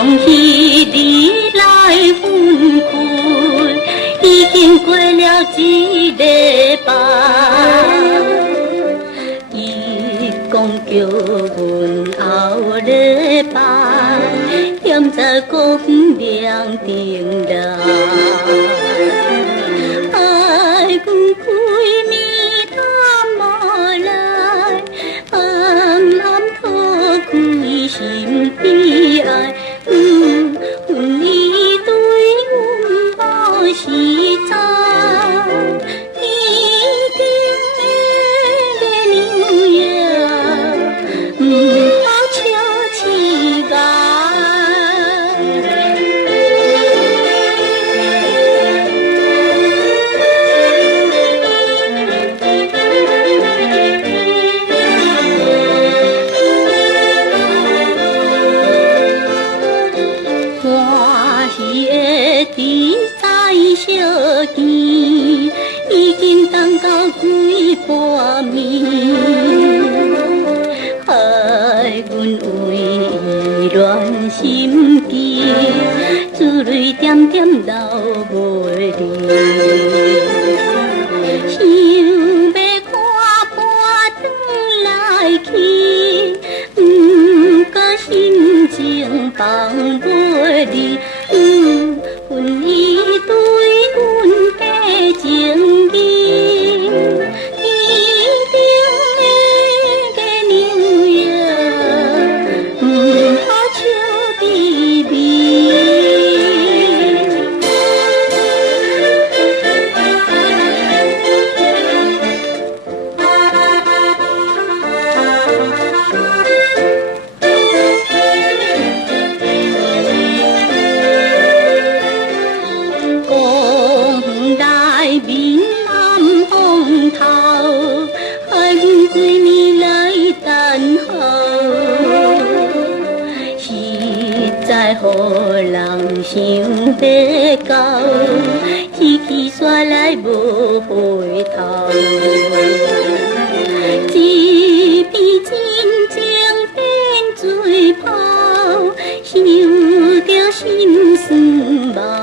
从彼日来分开，已经过了一礼拜。伊讲叫阮后礼拜，现在讲两定来。爱阮归暝探无来，暗暗讨开心悲哀。阮已对阮无实在，一定的牛爷，不好笑起来。伫在小见，已经等到几半暝，害阮为伊乱心机，珠泪点点流袂离。想要看半转来去，过心情放袂离。阮已对阮的情意，一定的牛爷，不好笑微微。面南风头，害阮几暝来等候，实在予人想要到，天气煞来无回头，一边真情变水泡，想着心酸梦。